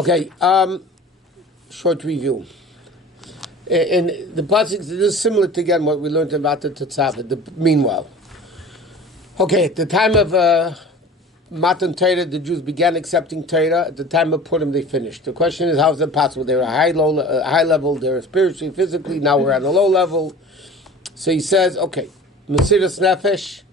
Okay, short review. In the pasuk, this is similar to again what we learned about the Tetzaveh. Meanwhile, okay, at the time of Matan Torah, the Jews began accepting Torah. At the time of Purim, they finished. The question is, how is it possible? They were high level. They were spiritually, physically. Now we're at a low level. So he says, okay, Mesiras Nefesh,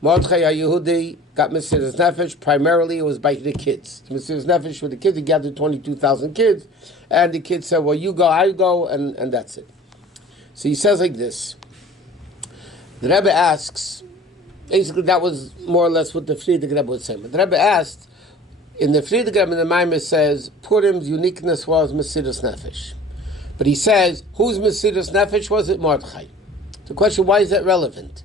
Mordechai HaYehudi got Mesiras Nefesh. Primarily, it was by the kids. Mesiras Nefesh with the kids. He gathered 22,000 kids. And the kids said, well, you go, I go, and that's it. So he says like this. The Rebbe asks, basically that was more or less what the Friedrich Rebbe was saying. But the Rebbe asked, in the Friedrich Rebbe, the Maamar says, Purim's uniqueness was Mesiras Nefesh. But he says, whose Mesiras Nefesh was it? Mordechai. The question, why is that relevant?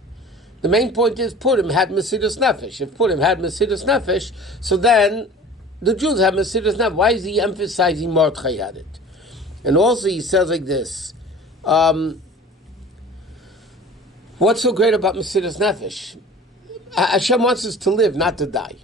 The main point is Purim had Mesiras Nefesh. If Purim had Mesiras Nefesh, so then the Jews have Mesiras Nefesh. Why is he emphasizing Mordechai had it? And also he says like this, what's so great about Mesiras Nefesh? Hashem wants us to live, not to die.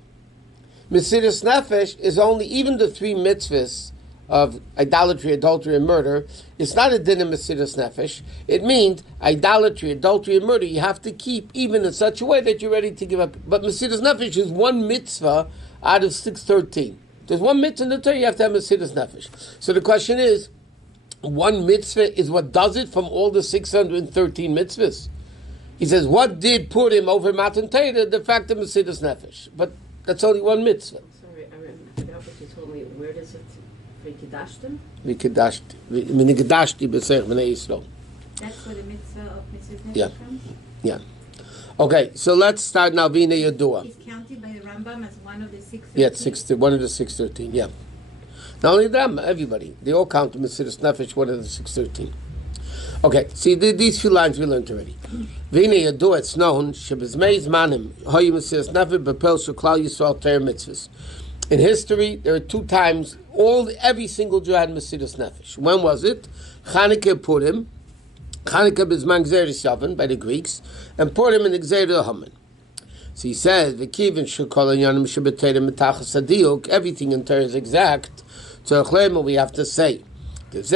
Mesiras Nefesh is only, even the 3 mitzvahs of idolatry, adultery, and murder, it's not a din of Mesiras Nefesh. It means idolatry, adultery, and murder you have to keep even in such a way that you're ready to give up. But Mesiras Nefesh is one mitzvah out of 613. There's one mitzvah in the Torah, you have to have Mesiras Nefesh. So the question is, one mitzvah is what does it from all the 613 mitzvahs? He says, what did put him over Matan Torah? The fact of Mesiras Nefesh. But that's only one mitzvah. Sorry, I forgot what you told me. Where does it... V'kedashtem? V'kedashti b'seich b'nei Yisrael. That's where the mitzvah of Mesiras Nefesh Yeah. comes? Yeah. Okay, so let's start now. Vina Yadua. It's counted by the Rambam as one of the 613? Yeah, it's one of the 613, yeah. Not only the Rambam, everybody. They all count the Mesiras Nefesh, one of the 613. Okay, see, these few lines we learned already. Vina Yadua, it's known, Shebizmei Zmanim, Hoyu Mesiras Nefesh, Bepel Sheklal Yisrael Torah Mitzvahs. In history, there are 2 times, every single Jew had Mesiras Nefesh. When was it? Chanukah, Purim. Chanukah Bizman Gzeres Yavan by the Greeks, and Purim in the Gzeres Haman. So he says, "V'kivin shekol inyanim shebetayim mitachas hadiuk." Everything in Torah is exact. So we have to say, this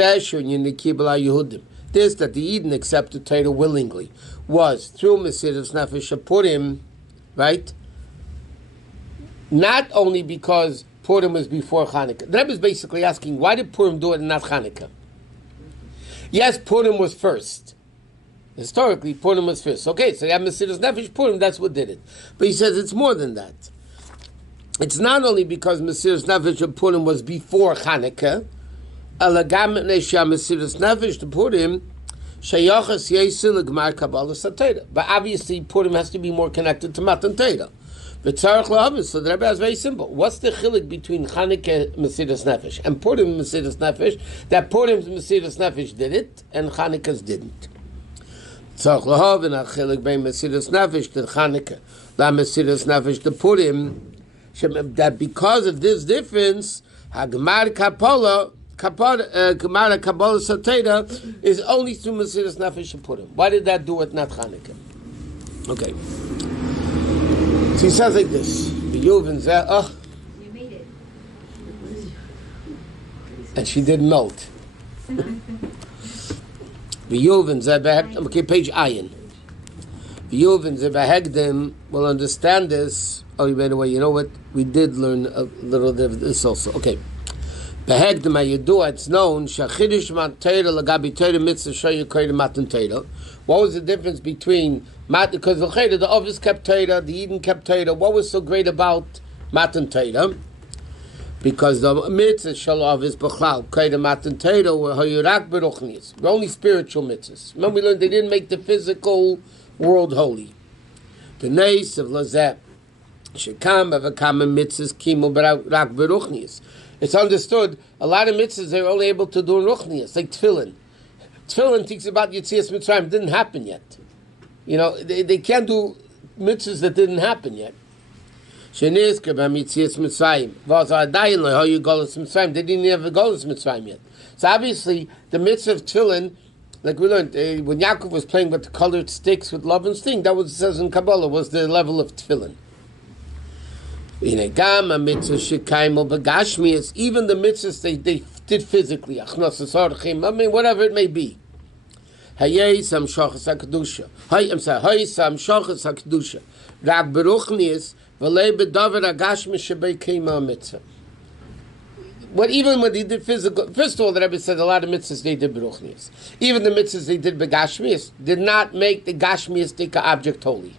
that the Eden accepted Torah willingly was through Mesiras Nefesh Purim, right? Not only because Purim was before Chanukah. The Rebbe is basically asking, why did Purim do it and not Chanukah? Yes, Purim was first. Historically, Purim was first. Okay, so you have Mesiras Nefesh Purim, that's what did it. But he says it's more than that. It's not only because Mesiras Nefesh Purim was before Chanukah, Alagam Nesha Mesiras Nefesh to Purim, Shayachas Yesil Gmar Kabbalah Satera. But obviously, Purim has to be more connected to Matan Torah. So the Rebbe is very simple. What's the chilik between Chanukah Mesiras Nefesh and Purim Mesiras Nefesh? That Purim's Mesiras Nefesh did it and Chanukah's didn't. Tzarich lahav in a chilik bein Mesiras Nefesh to Chanukah, la Mesiras Nefesh to Purim. That because of this difference, Gemara Kabbalah Satera is only through Mesiras Nefesh and Purim. Why did that do it, not Chanukah? Okay. So he says like this, you made it. And she did melt. Okay, page Ayin. Will understand this. Oh, by the way, you know what? We did learn a little bit of this also. Okay. Behegdim Ayudua, it's known, Shachidish Matan Lagabi Torah Mitzvah Shoyu Koyde Matan Torah. What was the difference between because the Ovis kept Torah, the Eden kept Torah. What was so great about Matan Torah? Because the mitzvah shall Ovis B'chlal Koyde Matan Torah were Hoyurak Beruchnis. Were only spiritual mitzvahs. Remember we learned they didn't make the physical world holy. The Neis of Lazep Shekam Avakam mitzvahs Kimu Rak Beruchnis. It's understood, a lot of mitzvahs they're only able to do in Ruchnias, like Tefillin. Tefillin thinks about Yetzias Mitzrayim, didn't happen yet. You know, they can't do mitzvahs that didn't happen yet. Schneerson Yetzias Mitzrayim. How you Golas Mitzrayim? They didn't have a Golas Mitzrayim yet. So obviously, the mitzvah of Tefillin, like we learned, when Yaakov was playing with the colored sticks with love and sting, that was, it says in Kabbalah, was the level of Tefillin. Even the mitzvahs they did physically, I mean, whatever it may be. Hayesam shachas hakdusha. Hayesam shachas hakdusha. Rak beruchnius v'lei bedavar agashmi shebei kema mitzvah. Even when they did physical, first of all, the Rebbe said a lot of mitzvahs they did beruchnius. Even the mitzvahs they did begashmius did not make the gashmiistic object holy.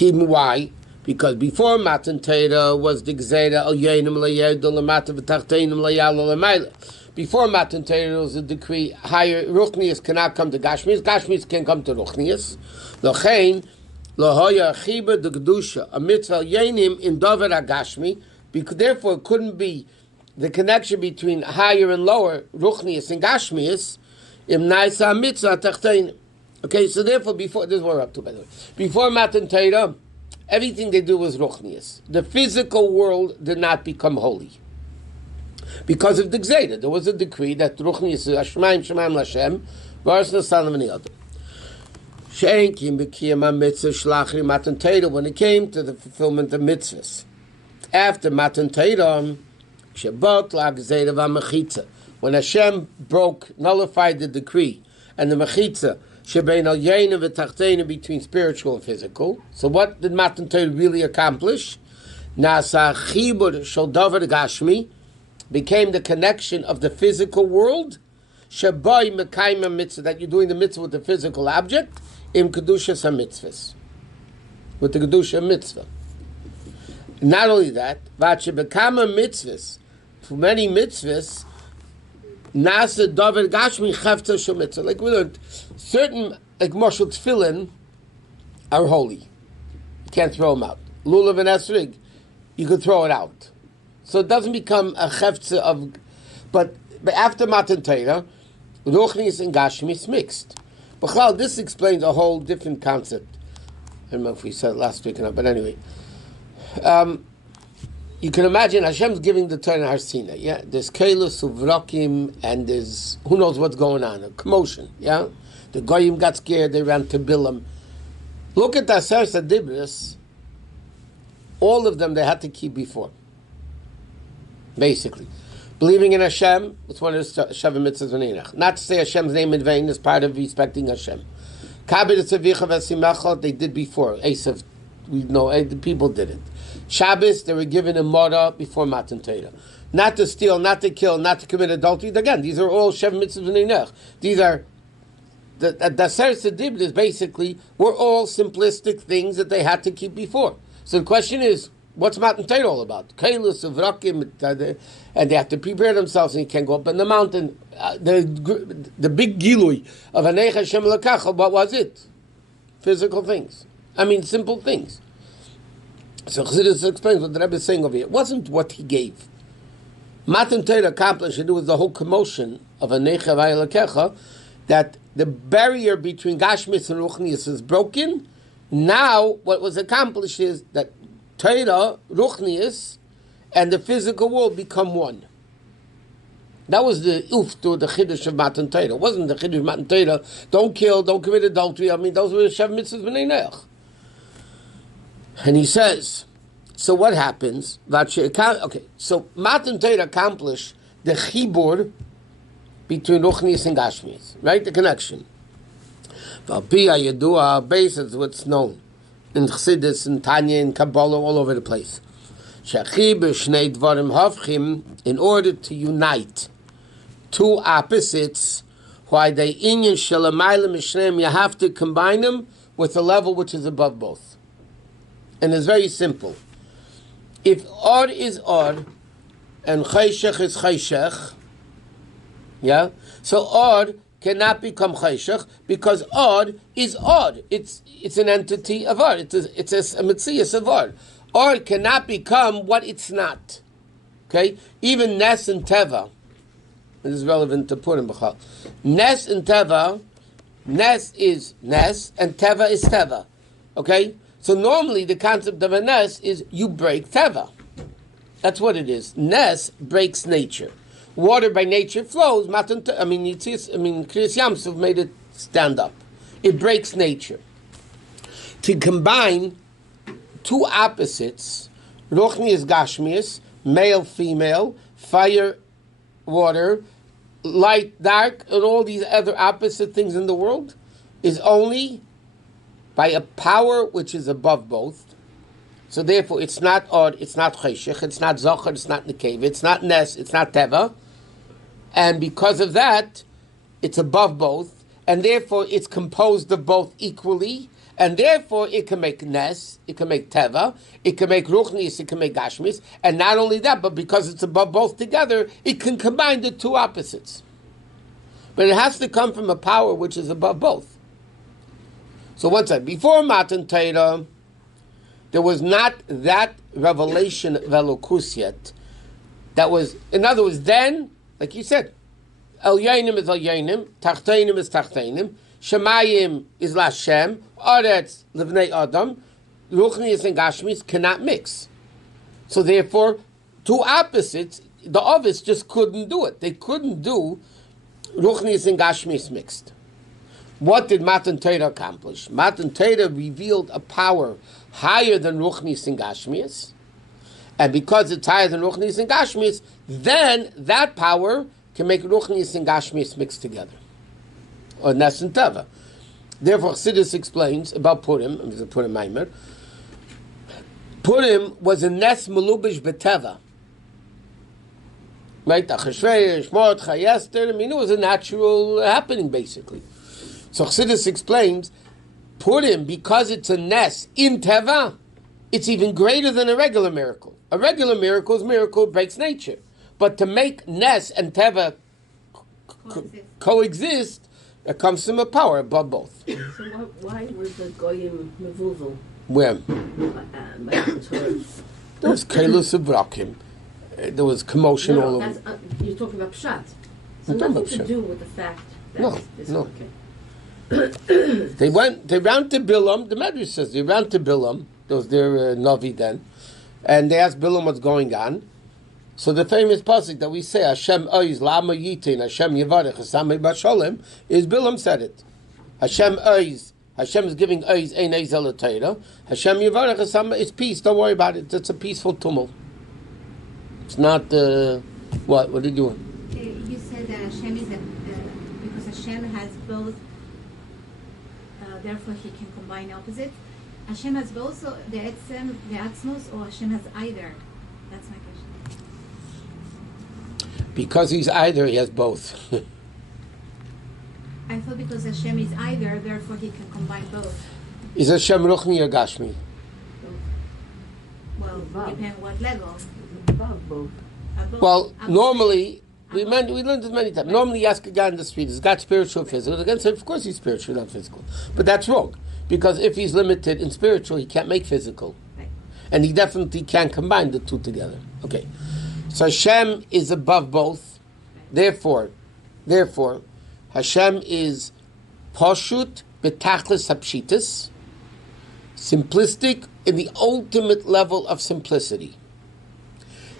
Why? Because before Matan Torah was the Gzeira al Yenim Layed Lamata V'Tachtenim Layal Lamayla. Before Matan Torah was a decree higher Ruchnius cannot come to Gashmius. Gashmius can come to Ruchnius. Lochein Lahoya Chiba de Gedusha a mitzvah Yenim in Dover Agashmi. Because therefore it couldn't be the connection between higher and lower Ruchnius and Gashmius. Im Naisa Mitzvah Tachtenim. Okay, so therefore before this is what we're up to by the way. Before Matan Torah, everything they do was ruchnius. The physical world did not become holy. Because of the Gzeira. There was a decree that ruchnius is Ashmaim Shemaim Lashem, Varas Nasalam and the other. She'enkim b'kiyam ha-mitzvah shlachri Matan Torah, when it came to the fulfillment of mitzvahs. After Matan Torah, Shabbat la Gzeira v'ha-mechitza. When Hashem nullified the decree, and the mechitza, between spiritual and physical. So what did Matan Torah really accomplish? Nasa chibur shel davar gashmi became the connection of the physical world. Shabai mekayim mitzvah, that you're doing the mitzvah with the physical object. Im kedushas ha-mitzvahs, with the kedusha mitzvah. Not only that, vache bekama mitzvahs, for many mitzvahs. Nasa davar gashmi chavta shel mitzvah. Like we learned, certain like marshal tefillin are holy. You can't throw them out. Lulav and esrig, you could throw it out. So it doesn't become a chavta of. But after Matan Torah, ruchnis and gashmis mixed. But this explains a whole different concept. I don't know if we said it last week or not, but anyway. You can imagine Hashem's giving the Torah in Har Sinai. Yeah, there's Keilus Uvrakim, and there's who knows what's going on, a commotion. Yeah, the Goyim got scared, they ran to Bilam. Look at the Aseret Dibros. All of them they had to keep before. Basically, believing in Hashem was one of the Shavim Mitzvahs V'Neinach. Not to say Hashem's name in vain is part of respecting Hashem. Kabed Tzavicha V'Simachot they did before. Esav, we know the people did it. Shabbos, they were given a Mora before Matan Torah. Not to steal, not to kill, not to commit adultery. Again, these are all Shev Mitzvahs V'Neinach. These are, the Aseret Dibros basically were all simplistic things that they had to keep before. So the question is, what's Matan Torah all about? Kailus, Uvrakim, and they have to prepare themselves and you can't go up on the mountain. The big Gilui of Anei Hashem L'Kacha, what was it? Physical things. I mean, simple things. So Chassidus explains what the Rebbe is saying over here. It wasn't what he gave. Matan Torah accomplished it was the whole commotion of a Necha V'Elakecha, that the barrier between Gashmis and Ruchnius is broken. Now what was accomplished is that Torah, Ruchnius, and the physical world become one. That was the uftu, the chiddush of Matan Torah. It wasn't the chiddush of Matan Torah. Don't kill, don't commit adultery. I mean, those were the Shev Mitzvahs V'Neinach. And he says, so what happens? Okay, so Matan Torah accomplished the chibur between Ruchnius and Gashmius, right? The connection. Valpia Yedua basis what's known in Chassidus and Tanya and Kabbalah all over the place. In order to unite two opposites, why they inyan shalamayla mishneim, you have to combine them with a level which is above both. And it's very simple. If Or is Or and Chayshech is Chayshech, yeah, so Or cannot become Chayshech because Or is Or. It's an entity of Or. It's a Metzias of Or. Or cannot become what it's not. Okay? Even Nes and Teva, this is relevant to Purim B'chal. Nes and Teva, Nes is Nes and Teva is Teva. Okay? So normally the concept of a Nes is you break Teva. That's what it is. Nes breaks nature. Water by nature flows. Kriyas Yamsuf made it stand up. It breaks nature. To combine two opposites, Ruchnius Gashmius, male, female, fire, water, light, dark, and all these other opposite things in the world, is only by a power which is above both. So therefore, it's not Od, it's not Cheshech, it's not Zochar, it's not Nekeva, it's not Nes, it's not Teva. And because of that, it's above both, and therefore it's composed of both equally, and therefore it can make Nes, it can make Teva, it can make Ruchnis, it can make Gashmis, and not only that, but because it's above both together, it can combine the two opposites. But it has to come from a power which is above both. So one second, before Matan Torah, there was not that revelation of Elokus yet. That was, in other words, then, like you said, El Yainim is El Yainim, Tachtainim is Tachtainim, Shemayim is Lashem, Aretz Livnei Adam, Ruchnius and Gashmis cannot mix. So therefore, two opposites, the Ovis just couldn't do it. They couldn't do Ruchnius and Gashmis mixed. What did Matan Torah accomplish? Matan Torah revealed a power higher than Ruchnis and Gashmis, and because it's higher than Ruchnis and Gashmis, then that power can make Ruchnis and Gashmis mixed together, or Nes and Teva. Therefore, Chassidus explains about Purim. It's a Purim Maamar. Purim was a Nes Melubish B'Teva. Right? Achashverosh, Mordechai, Esther. I mean, it was a natural happening, basically. So Chassidus explains, Purim, because it's a Nes in Teva, it's even greater than a regular miracle. A regular miracle breaks nature. But to make Nes and Teva coexist, it comes from a power above both. So why was the Goyim Mevuvel? Where? There was Kailus of Rakim. There was commotion all over. You're talking about Pshat. So nothing to do with the fact that No. Okay. They ran to Bilam, the Medrash says, they ran to Bilam, that was their Navi then, and they asked Bilam what's going on. So the famous pasuk that we say, Hashem oiz lama yitin, Hashem yivarech, Hashem b'sholem, is Bilam said it. Hashem oiz, Hashem is giving oiz, ein oiz el Torah. Hashem yivarech, Hashem is peace, don't worry about it, it's a peaceful tumult. It's not, what are you doing? You said that Hashem is because Hashem has both, therefore he can combine opposites. Hashem has both the Etzem, the Atzmos, or Hashem has either? That's my question. Because he's either, he has both. I thought because Hashem is either, therefore he can combine both. Is Hashem Ruchni or Gashmi? Well, depending what level. Both. Well, normally, we learned this many times. Normally, you ask a guy in the street, is God spiritual or physical? The guy says, of course he's spiritual, not physical. But that's wrong. Because if he's limited in spiritual, he can't make physical. Right. And he definitely can't combine the two together. Okay. So Hashem is above both. Therefore, Hashem is Pashut B'tachlis Hapshitis, simplistic in the ultimate level of simplicity.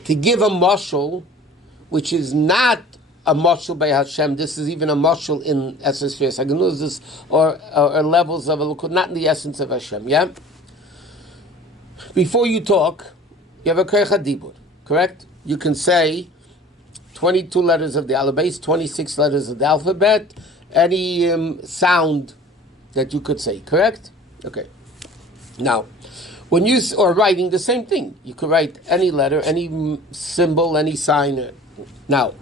To give a mashal, which is not a mashal by Hashem, this is even a mashal in Esespheres Haganuzis or levels of a Lukud, not in the essence of Hashem, yeah? Before you talk, you have a Koyach HaDibur, correct? You can say 22 letters of the alphabet, 26 letters of the alphabet, any sound that you could say, correct? Okay. Now, when you, or writing the same thing, you could write any letter, any symbol, any sign. Now,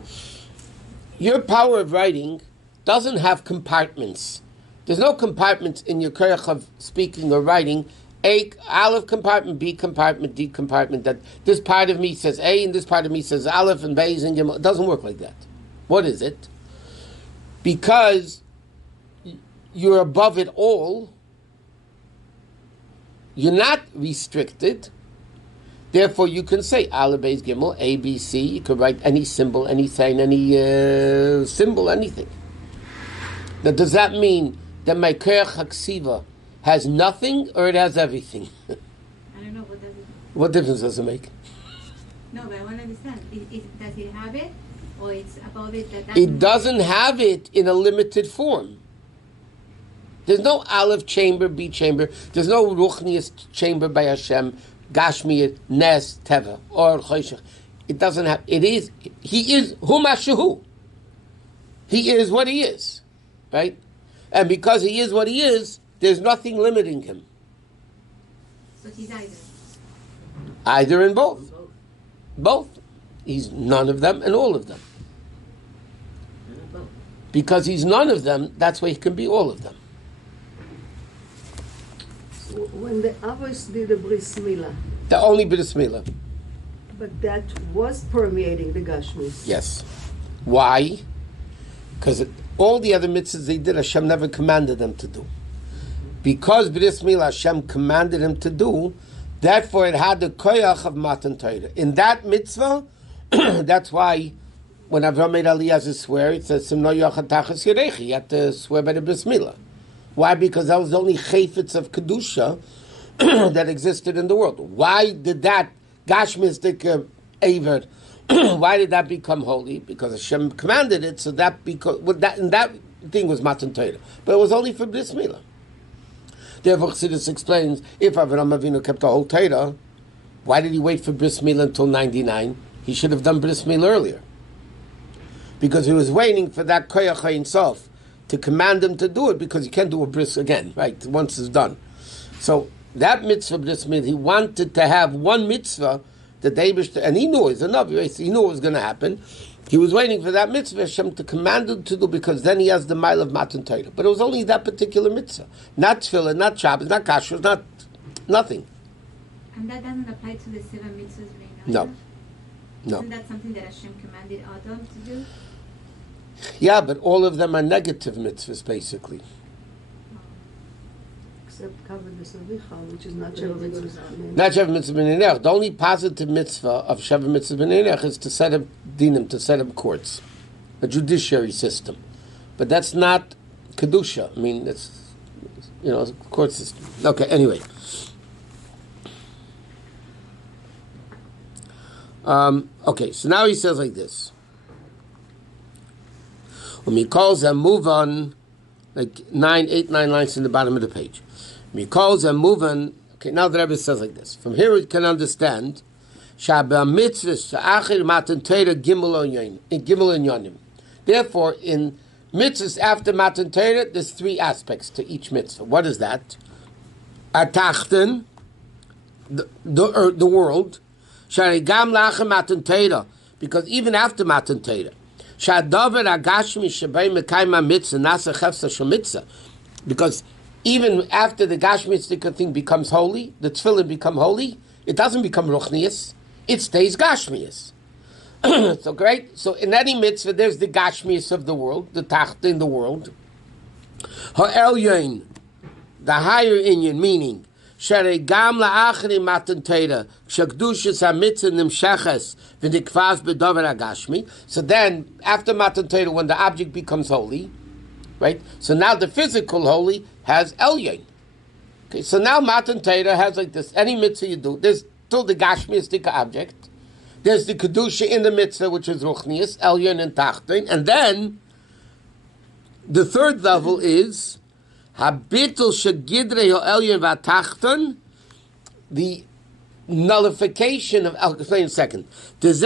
your power of writing doesn't have compartments. There's no compartments in your koyach of speaking or writing. A, Aleph compartment, B compartment, D compartment, that this part of me says A and this part of me says Aleph and Beis and Gimel. It doesn't work like that. What is it? Because you're above it all, you're not restricted. Therefore, you can say Aleph, Beis, Gimel, A, B, C. You could write any symbol, any sign, any symbol, anything. Now, does that mean that my Koyach HaKsiva has nothing or it has everything? I don't know, what does it What difference does it make? No, but I want to understand. Does it have it? Or it's above it? It doesn't have it in a limited form. There's no Aleph chamber, B chamber. There's no Ruchnius chamber by Hashem, Gashmi, Nes, Teva, or Choshech. It doesn't have. It is. He is Humashahu. He is what he is, right? And because he is what he is, there's nothing limiting him. So he's either. Either and both. Both. He's none of them and all of them. Because he's none of them, that's why he can be all of them. So when the Avos did the Bris Milah, The only Bris Milah. but that was permeating the Gashmis. Yes. Why? Because all the other mitzvahs they did, Hashem never commanded them to do. Because Bris Milah Hashem commanded him to do, therefore it had the koyach of Matan Torah. In that mitzvah, that's why when Avraham made Aliyah to swear, it says, "Simno yochad tachas yirechi." You have to swear by the Bris Milah. Why? Because that was the only chayfetz of kedusha that existed in the world. Why did that gashmistic aver? Why did that become holy? Because Hashem commanded it, so that because and that thing was Matan Torah, but it was only for Bris Milah. Therefore, Chassidus explains, if Avraham Avinu kept the whole Torah, why did he wait for Bris Milah until 99? He should have done Bris Milah earlier. Because he was waiting for that Koyach Ein Sof to command him to do it, because you can't do a Bris again, right? Once it's done. So that mitzvah Bris Milah, he wanted to have one mitzvah that they and he knew it was enough. He knew it was going to happen. He was waiting for that mitzvah Hashem to command him to do, because then he has the mile of Matan Torah. But it was only that particular mitzvah, not Tefillah, not Shabbos, not Kashrus, not nothing. And that doesn't apply to the 7 mitzvahs right No. now? No. Isn't that something that Hashem commanded Adam to do? Yeah, but all of them are negative mitzvahs, basically. Except covered the Savicha, which is not Sheva Mitzvah. Not Sheva Mitzvah B'nei. The only positive mitzvah of Sheva Mitzvah B'nei is to set up dinim, to set up courts, a judiciary system. But that's not kedusha. I mean, it's a court system. Okay. Anyway. Okay. So now he says like this. When he calls a move on, like 8, 9 lines in the bottom of the page. He calls a move on. Okay, now the Rebbe says like this. From here we can understand. Therefore, in mitzvahs after Matan Torah, there's 3 aspects to each mitzvah. What is that? Atachten, the world. Because even after Matan Torah, because even after the Gashmistic thing becomes holy, the tefillin become holy, it doesn't become ruchnius, it stays Gashmius. So great. So in any mitzvah, there's the Gashmius of the world, the Tacht in the world. Ha'elyon, the higher Inyan, meaning, Shere gam la'achri matan Torah, shakdushas ha'mitzvah nimshachas, v'nikvaz b'dover ha'gashmi. So then, after Matan Torah, when the object becomes holy, right? So now the physical holy has Elyon. Okay, so now Matan Torah has like this. Any mitzvah you do, there's still the Gashmiistic object. There's the Kedusha in the mitzvah, which is Ruchnius, Elyon and Tachton. And then, the third level is Habitul Shagidre Elyon Vatachton, the nullification of, I'll explain in a second. Because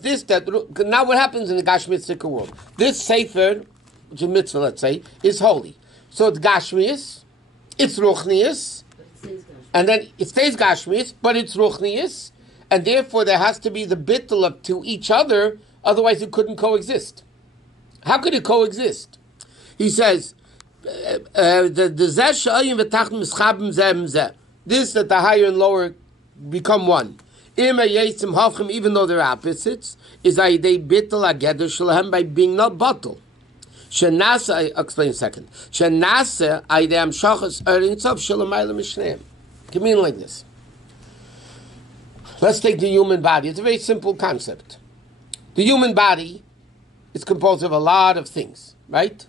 this, now what happens in the Gashmiistic world? This Sefer, which is mitzvah, let's say, is holy. So it's Gashmius, it's Ruchnius, and then it stays Gashmius, but it's Ruchnius, and therefore there has to be the bittul up to each other, otherwise it couldn't coexist. How could it coexist? He says, this that the higher and lower become one. Even though they're opposites, is by being not bottle. I'll explain a second. Can mean like this. Let's take the human body. It's a very simple concept. The human body is composed of a lot of things, right?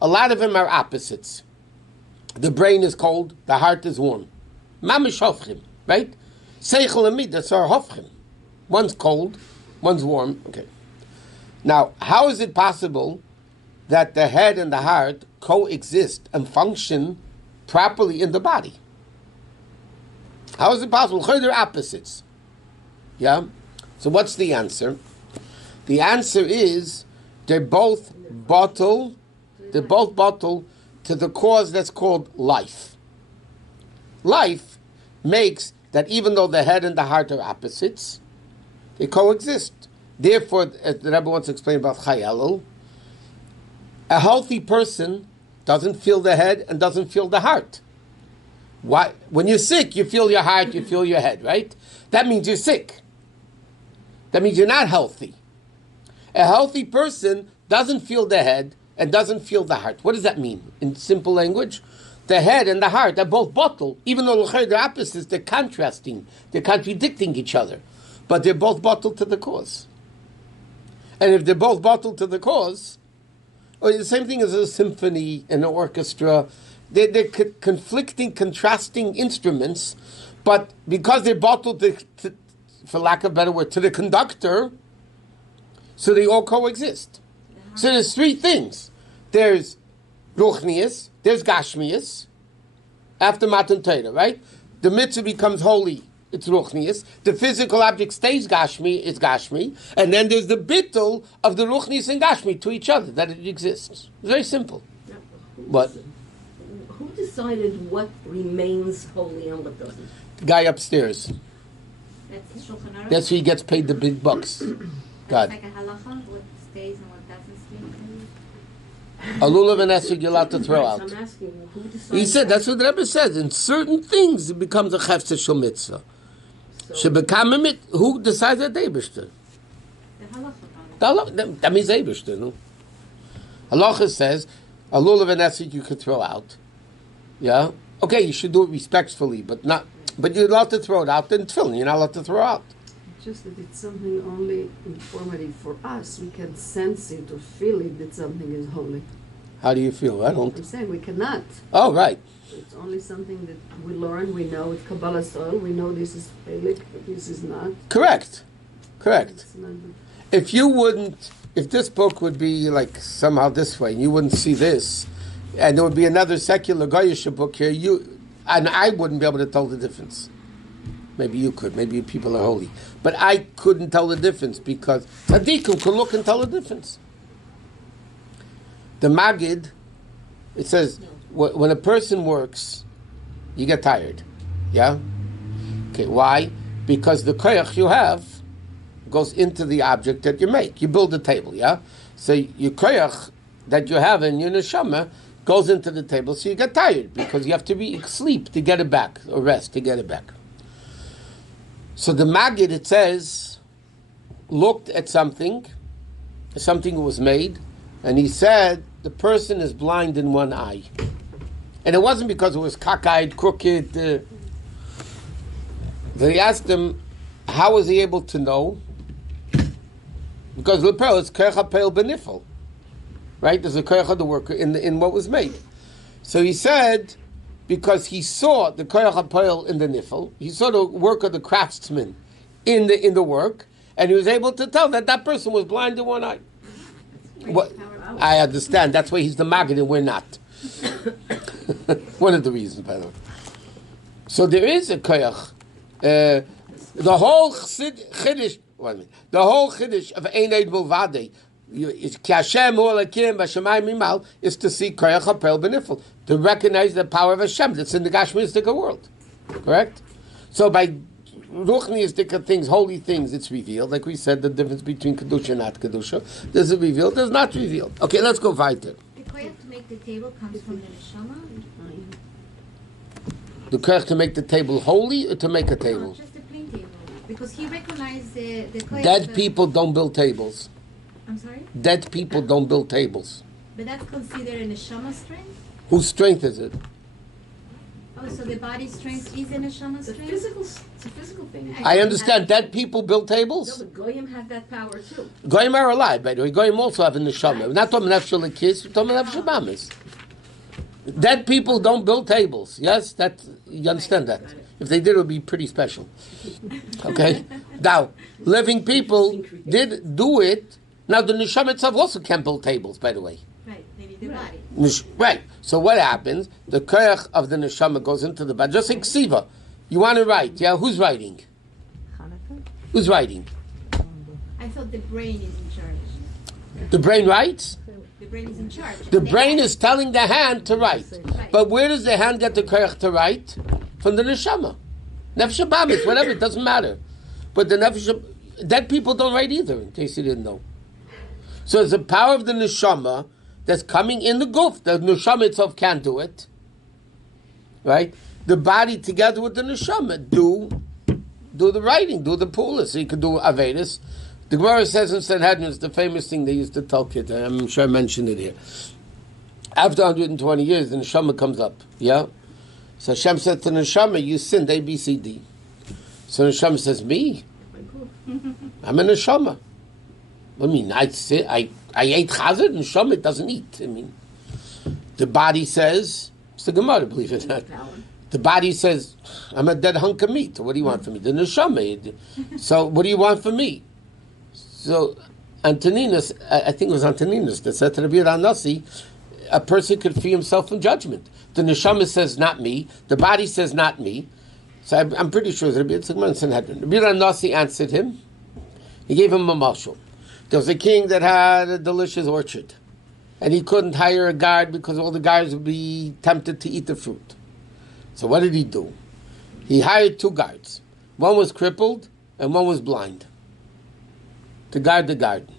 A lot of them are opposites. The brain is cold, the heart is warm. Mamish hofchim, right? Seichel and midas are hofchim. One's cold, one's warm. Okay. Now, how is it possible that the head and the heart coexist and function properly in the body. How is it possible? They're opposites. Yeah? So what's the answer? The answer is they're both bottle to the cause that's called life. Life makes that even though the head and the heart are opposites, they coexist. Therefore, as the Rebbe wants to explain about Chayalel, a healthy person doesn't feel the head and doesn't feel the heart. Why? When you're sick, you feel your heart, you feel your head, right? That means you're sick. That means you're not healthy. A healthy person doesn't feel the head and doesn't feel the heart. What does that mean? In simple language, the head and the heart are both bottle. Even though they're opposites, they're contrasting, they're contradicting each other. But they're both bottled to the cause. And if they're both bottled to the cause, or the same thing as a symphony and an orchestra, they're conflicting, contrasting instruments, but because they're bottled, for lack of a better word, to the conductor, so they all coexist. So there's three things. There's Ruchnius, there's Gashmius, after Matan Torah, right? The mitzvah becomes holy, it's Ruchnius. The physical object stays Gashmi, it's Gashmi. And then there's the bittul of the Ruchnius and Gashmi to each other, that it exists. It's very simple. What? Who decided what remains holy and what doesn't? The guy upstairs. That's the Shulchan Aruch. That's where he gets paid the big bucks. God. It's like a halacha, what stays and what doesn't stay. A lulav and esrog you're allowed to throw out. I'm asking who decides. He said, that's what the Rebbe says. In certain things, it becomes a chefzer shel mitzvah. Who decides that? Eibishter. The halacha. That means Eibishter, no? Halacha says, a lulav and esrog you could throw out. Yeah? Okay, you should do it respectfully, but you're allowed to throw it out in tefillin. You're not allowed to throw out. Just that it's something only informative for us. We can sense it or feel it that something is holy. How do you feel? I don't. I'm saying we cannot. Oh, right. It's only something that we learn, we know it's Kabbalah soil, we know this is Pelik, but this is not. Correct. It's not If this book would be like somehow this way, and you wouldn't see this, and there would be another secular Goyish book here, and I wouldn't be able to tell the difference. Maybe you could. Maybe people are holy. But I couldn't tell the difference because tzaddikim could look and tell the difference. The Magid, it says, when a person works, you get tired. Yeah? Okay, why? Because the koyach you have goes into the object that you make. You build a table, yeah? So your koyach that you have in your neshama goes into the table, so you get tired because you have to be asleep to get it back, or rest to get it back. So the Magid, it says, looked at something was made, and he said, the person is blind in one eye. And it wasn't because it was cockeyed, crooked. They asked him, how was he able to know? Because lepel is koyach ha'peil benifel. Right? There's a koyach of the worker in what was made. So he said, because he saw the koyach ha'peil in the nifel, he saw the work of the craftsman in the work, and he was able to tell that person was blind in one eye. What? I understand. That's why he's the Maggid and we're not. One of the reasons, by the way. So there is a koyach. The whole chiddush of Ein Eid Mulvadei is to see koyach ha'peil benifel, to recognize the power of Hashem that's in the Gashmistic world. Correct? So by Ruchniistic things, holy things, it's revealed. Like we said, the difference between Kedusha and not Kedusha. There's a revealed, there's not revealed. Okay, let's go weiter. The koyach to make the table comes from the neshama? The koyach to make the table holy or to make a No, table? just a plain table. Because he recognized the koyach. Dead people don't build tables. I'm sorry? Dead people don't build tables. But that's considered a neshama strength? Whose strength is it? Oh, so the body's strength is a neshama It's a strength? physical thing. I understand dead people build No, tables. but Goyim have that power too. Goyim are alive, by the way. Goyim also have a neshama. We're not talking about nefesh lekis, we're talking about nefesh mamas. Dead people don't build tables. Yes, you understand that. If they did, it would be pretty special. Okay? Now, living people did do it. Now, the neshama itself also can't build tables, by the way. Right. the body. Right. So what happens? The koyach of the neshama goes into the body. Just like ksiva. You want to write, yeah? Who's writing? Who's writing? I thought the brain is in charge. The brain writes? The brain is in charge. The brain is telling the hand to write. Right. But where does the hand get the koyach to write? From the neshama. Nefesh habamis, whatever, it doesn't matter. But the nefesh, dead people don't write either, in case you didn't know. So it's the power of the neshama that's coming in the guf. The neshama itself can't do it. Right? The body together with the neshama do the writing, do the pula. So you can do Avedis. The Gemara says in Sanhedrin, it's the famous thing they used to tell kids. I'm sure I mentioned it here. After 120 years, the neshama comes up. Yeah? So Hashem said to the neshama, you sinned A, B, C, D. So the neshama says, me? I'm a neshama. I mean, I ate chazir, neshama it doesn't eat. I mean, the body says, it's the Gemara, believe it or not. The body says, I'm a dead hunk of meat. What do you want from me? The neshama. So what do you want from me? So Antoninus, I think it was Antoninus that said to Rabbi Nasi, a person could free himself from judgment. The neshama says, not me. The body says, not me. So I'm pretty sure Rabbi Nasi answered him. He gave him a mashal. There was a king that had a delicious orchard. And he couldn't hire a guard because all the guards would be tempted to eat the fruit. So what did he do? He hired 2 guards. One was crippled and one was blind to guard the garden.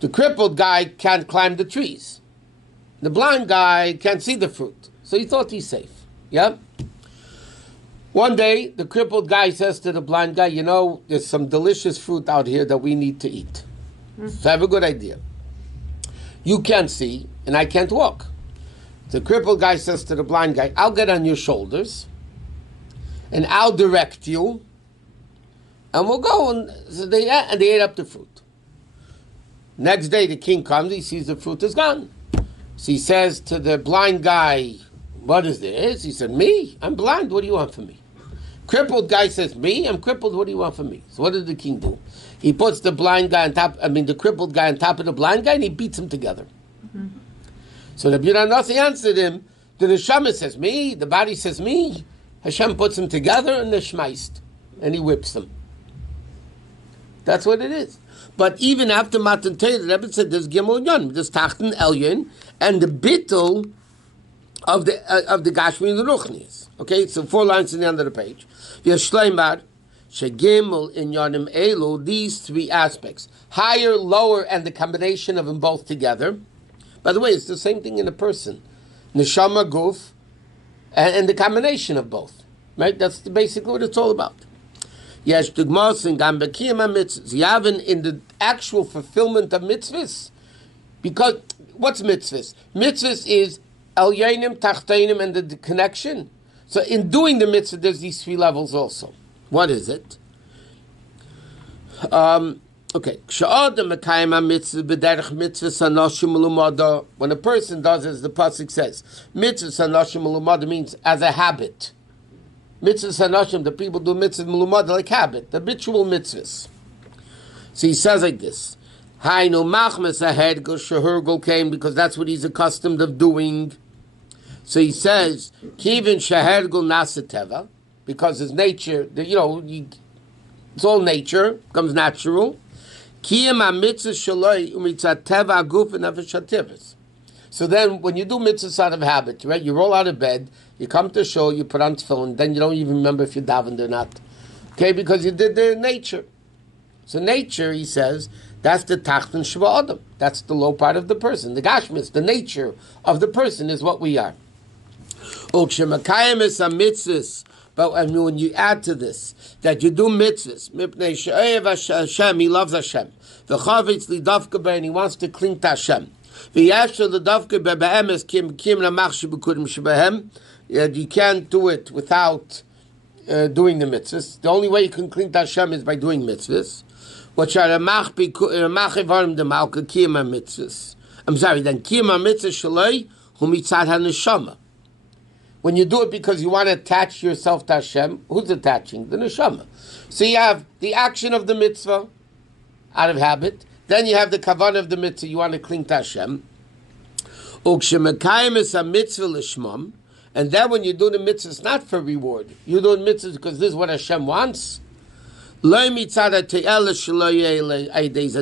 The crippled guy can't climb the trees. The blind guy can't see the fruit. So he thought he's safe. Yeah? One day, the crippled guy says to the blind guy, there's some delicious fruit out here that we need to eat. So I have a good idea. You can't see and I can't walk. The crippled guy says to the blind guy, I'll get on your shoulders and I'll direct you and we'll go. And so they ate up the fruit. Next day the king comes, he sees the fruit is gone. So he says to the blind guy, what is this? He said, me? I'm blind, what do you want from me? Crippled guy says, me? I'm crippled, what do you want from me? So what did the king do? He puts the crippled guy on top of the blind guy and he beats him together. Mm-hmm. So the Rabbi Nasi answered him, the neshama says me, the body says me. Hashem puts them together and they're shmeist. And he whips them. That's what it is. But even after Matan Torah, the Rebbe said there's Gimel Yon, there's Tachten Elyon, and the bittul of the Gashmi and the Ruchnias. Okay, so 4 lines in the end of the page. Yeshleimar, Shegimel in Yonim Elu, these 3 aspects. Higher, lower, and the combination of them both together. By the way, it's the same thing in a person. Neshama, Guf, and the combination of both. Right? That's basically what it's all about. Yes, dugmas and gambekiyam mitzvahs. Yavin in the actual fulfillment of mitzvahs. Because, what's mitzvahs? Mitzvahs is elyonim, tachtenim, and the connection. So in doing the mitzvah, there's these 3 levels also. What is it? Okay. When a person does, as the pasuk says, mitzvah sanoshim mulumada means as a habit. Mitzvah sanoshim, the people do mitzvah mulumada like habit, the habitual mitzvahs. So he says like this: Hainu machmes ahead shahurgul came because that's what he's accustomed of doing. So he says kivin shahergul nasateva because his nature, it's all nature, comes natural. So then, when you do mitzvahs out of habit, right? You roll out of bed, you come to shul, you put on tefillin, then you don't even remember if you davened or not, okay? Because you did the nature. So nature, he says, that's the tachten shva adam. That's the low part of the person. The gashmis, the nature of the person, is what we are. But when you add to this, that you do mitzvahs, Hashem, he loves Hashem. And he wants to cling to Hashem. You can't do it without doing the mitzvahs. The only way you can cling to Hashem is by doing mitzvahs. I'm sorry, then kiyama mitzvah shaloi hu mitzad haneshama. When you do it because you want to attach yourself to Hashem, who's attaching? The neshama. So you have the action of the mitzvah out of habit. Then you have the kavanah of the mitzvah. You want to cling to Hashem. Ukshemekayim is a mitzvah l'shmam, and then when you do the mitzvah, it's not for reward. You do the mitzvah because this is what Hashem wants. These are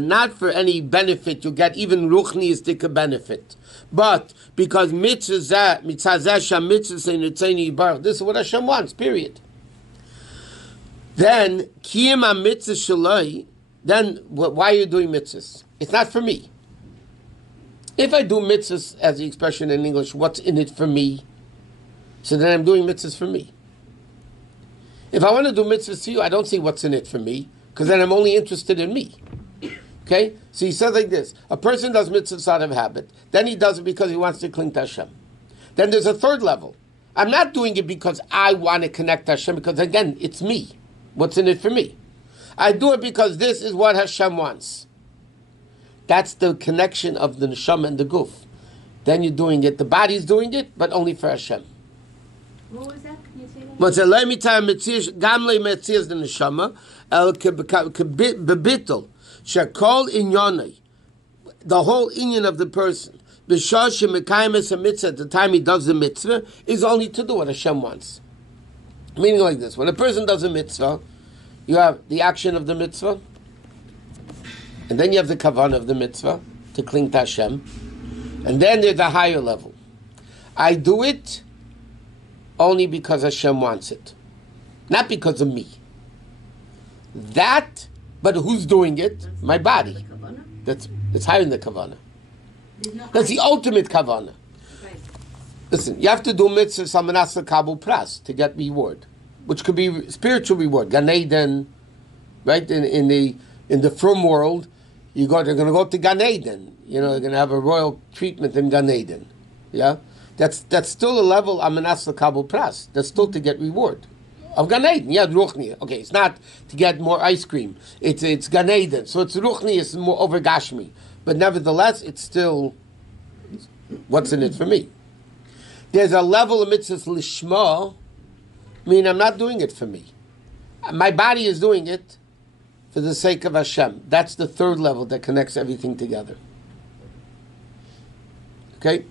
not for any benefit you get, even ruchni is a benefit. But because this is what Hashem wants, period. Then, then why are you doing mitzvahs? It's not for me. If I do mitzvahs, as the expression in English, what's in it for me? So then I'm doing mitzvahs for me. If I want to do mitzvahs to you, I don't see what's in it for me, because then I'm only interested in me. Okay? So he says like this: a person does mitzvahs out of habit, then he does it because he wants to cling to Hashem. Then there's a third level. I'm not doing it because I want to connect to Hashem, because again, it's me. What's in it for me? I do it because this is what Hashem wants. That's the connection of the neshama and the guf. Then you're doing it, the body's doing it, but only for Hashem. What was that? Can you say that? The whole inyan of the person, the time he does the mitzvah, is only to do what Hashem wants. Meaning like this: when a person does a mitzvah, you have the action of the mitzvah, and then you have the kavanah of the mitzvah to cling to Hashem, and then there's a higher level. I do it only because Hashem wants it, not because of me. That, but who's doing it? My body. That's higher than the kavanah. That's the ultimate kavanah. Right. Listen, you have to do mitzvah samanas kabul pras to get reward, which could be spiritual reward. Gan Eden, right? In the frum world, they're going to go to Gan Eden. You know, they're going to have a royal treatment in Gan Eden. Yeah, that's still a level amanas kabul pras. That's still to get reward of Gan Eden. Yeah, ruchni. Okay, it's not to get more ice cream. It's Gan Eden, so it's ruchni. It's more over gashmi, but nevertheless, it's still what's in it for me. There's a level of mitzvahs lishma. I mean, I'm not doing it for me. My body is doing it for the sake of Hashem. That's the third level that connects everything together. Okay?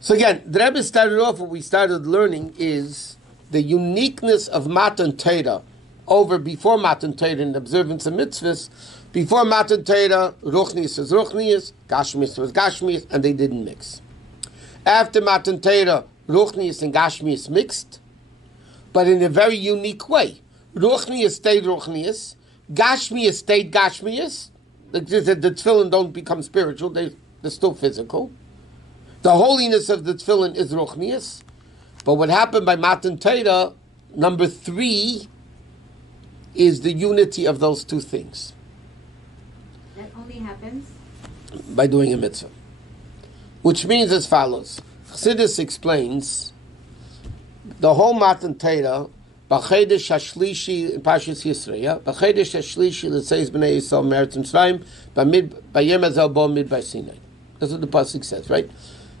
So again, the Rebbe started off, what we started learning is the uniqueness of Matan Torah over before Matan Torah in observance of mitzvahs. Before Matan Torah, Ruchnius was Ruchnius, Gashmius was Gashmius, and they didn't mix. After Matan Torah, Ruchnius and Gashmius mixed, but in a very unique way. Ruchnius stayed Ruchnius, Gashmius stayed Gashmius. The tefillin don't become spiritual, they're still physical. The holiness of the tefillin is Ruchnius. But what happened by Matan Torah, number 3, is the unity of those two things. That only happens by doing a mitzvah. Which means as follows. Chassidus explains the whole Matan Torah, B'chedesh HaShlishi in Parshas Yisro, yeah? B'chedesh HaShlishi l'tzeis b'nei Yisrael meretz Mitzrayim b'yem hazeh bo midbar Sinai. That's what the pasuk says, right?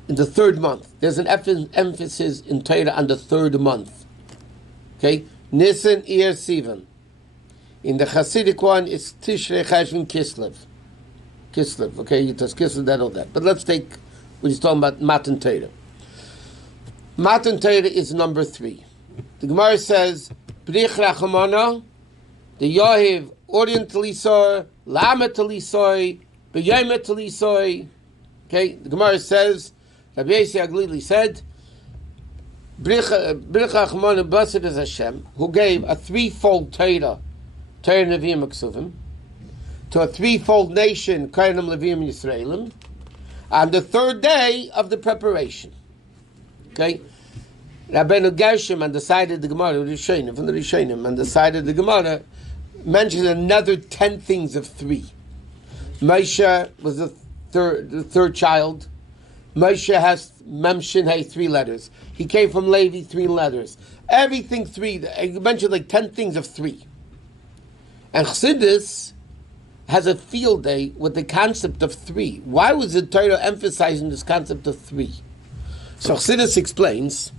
In the third month. There's an emphasis in Torah on the third month. Okay? Nisan, Iyar, Sivan. In the Hasidic one, it's Tishrei, Cheshvan, Kislev. Kislev, okay? It does Kislev, that, all that. But let's take what he's talking about, Matan Torah. Matan Torah is number 3. The Gemara says, Brich Rachamana, the Yohiv, Orient Talisor, Lama Talisoi, B'yayma Talisoi. Okay? The Gemara says, Rabbi Yosef Aglili said, Brich Rachamana, blessed is Hashem, who gave a 3-fold Torah, Torah Nevi'im Aksuvim, to a 3-fold nation, Kayanim Levi'im Yisraelim, on the 3rd day of the preparation. Okay? Rabbeinu Gershom on the side of the Gemara, Rishonim, from the Rishonim, on the side of the Gemara, mentioned another 10 things of 3. Moshe was the third child. Moshe has Mem Shin Hey 3 letters. He came from Levi 3 letters. Everything 3. I mentioned like 10 things of 3. And Chassidus has a field day with the concept of 3. Why was the Torah emphasizing this concept of 3? So Chassidus explains,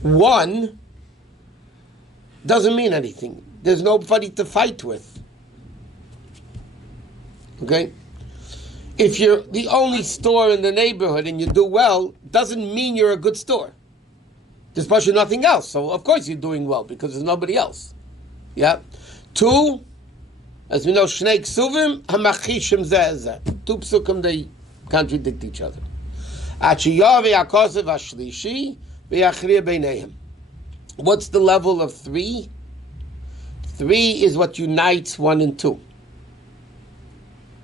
1 doesn't mean anything. There's nobody to fight with. Okay? If you're the only store in the neighborhood and you do well, doesn't mean you're a good store. There's partially nothing else, so of course you're doing well because there's nobody else. Yeah. 2, as we know, Shnei Ksuvim Hamachishim Zeh Zeh. 2 psukim, they contradict each other. What's the level of 3? 3 is what unites 1 and 2.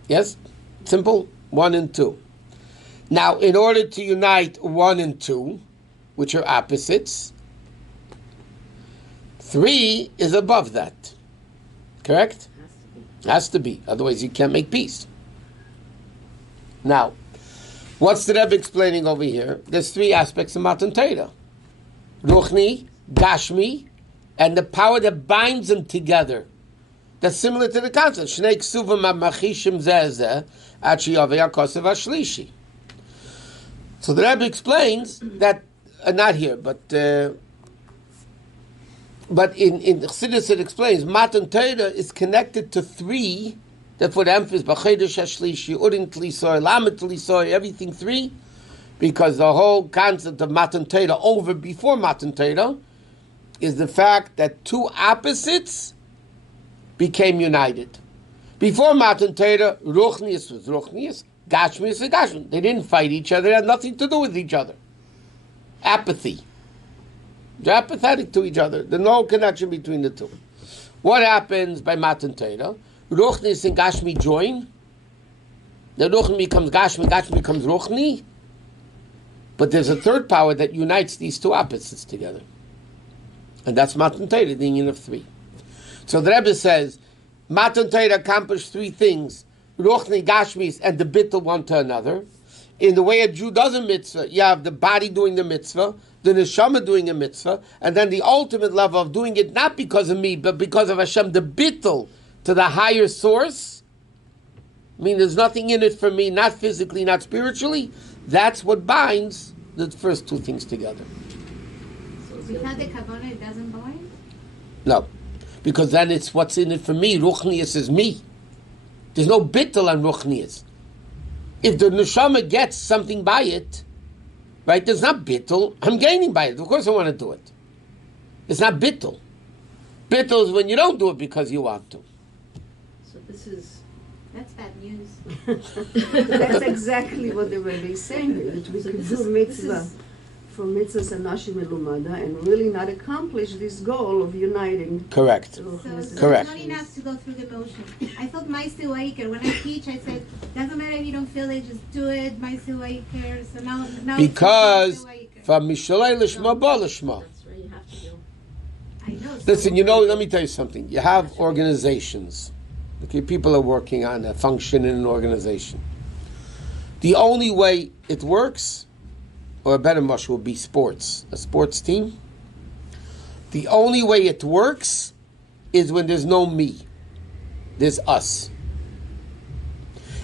Yes? Simple? 1 and 2. Now, in order to unite 1 and 2, which are opposites, 3 is above that. Correct? Has to be. Otherwise you can't make peace. Now, what's the Rebbe explaining over here? There's 3 aspects of Matan Torah. Ruchni, Gashmi, and the power that binds them together. That's similar to the concept. Shnei Ksuvim Machishim Zeh Zeh Ad Sheyaveh HaKosev HaShlishi. So the Rebbe explains that, not here, but in Chassidus it explains, Matan Torah is connected to 3, therefore the emphasis, B'Chodesh HaShlishi, Urim Tlisoy, Lamed Tlisoy, everything 3, because the whole concept of Matan Torah over before Matan Torah is the fact that 2 opposites became united. Before Matan Torah, Ruchnius was Ruchnius, Gashmius was Gashmius. They didn't fight each other, they had nothing to do with each other. Apathy. They're apathetic to each other. There's no connection between the 2. What happens by Matan Torah? Ruchnius and Gashmi join. The Ruchni becomes Gashmi, Gashmi becomes Ruchni. But there's a third power that unites these 2 opposites together. And that's Matan Torah, the union of 3. So the Rebbe says, Matan Torah accomplished 3 things, Ruchni, Gashmis, and the bittul one to another. In the way a Jew does a mitzvah, you have the body doing the mitzvah, the neshama doing a mitzvah, and then the ultimate level of doing it not because of me, but because of Hashem, the bittul to the higher source. I mean, there's nothing in it for me, not physically, not spiritually. That's what binds the first 2 things together. Without the kavanah, it doesn't bind? No, because then it's what's in it for me. Ruchnius is me. There's no bittul on Ruchnius. If the neshama gets something by it, right, there's not bittul. I'm gaining by it. Of course I want to do it. It's not bittul. Bittul is when you don't do it because you want to. So this is... That's bad news. That's exactly what the Rebbe is saying here, that we can do mitzvah from mitzvahs and nashim elumada and really not accomplish this goal of uniting. Correct. So Correct. it's not enough to go through the motion. I thought Ma'aseh Waker, when I teach, I said, doesn't matter if you don't feel it, just do it, Ma'aseh Waker. So now Because it's Ma'aseh Waker. from Mishalei Lishma Ba Lishma. That's right, you have to do. I know. Listen, let me tell you something. You have organizations. Okay, people are working on a function in an organization. The only way it works, or a better mush will be sports, a sports team. The only way it works is when there's no me. There's us.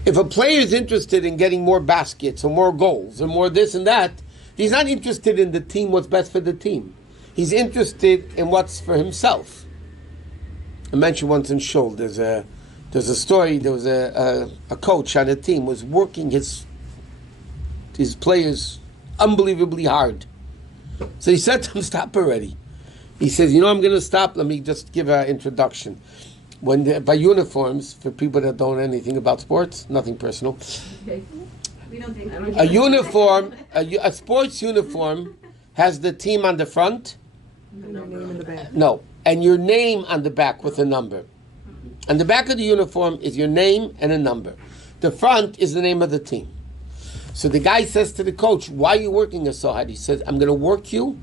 If a player is interested in getting more baskets or more goals or more this and that, he's not interested in the team, what's best for the team. He's interested in what's for himself. I mentioned once in Shul, there's a story, there was a coach on a team was working his players unbelievably hard. So he said to him, stop already. He says, I'm going to stop. Let me just give an introduction. By uniforms, for people that don't know anything about sports, nothing personal. Okay. We don't take A uniform, a sports uniform has the team on the front. And your name in the back. No, and your name on the back with a number. On the back of the uniform is your name and a number. The front is the name of the team. So the guy says to the coach, why are you working us so hard? He says, I'm going to work you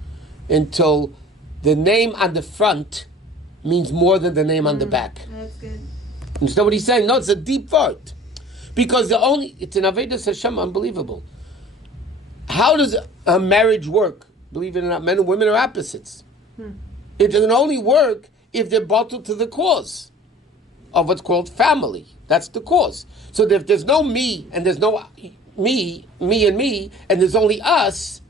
until the name on the front means more than the name on the back. That's good. Understand what he's saying? No, it's a deep thought. Because it's an Avedas Hashem, unbelievable. How does a marriage work? Believe it or not, men and women are opposites. It can only work if they're bottled to the cause of what's called family. That's the cause. So if there's no me, and there's no me, and there's only us,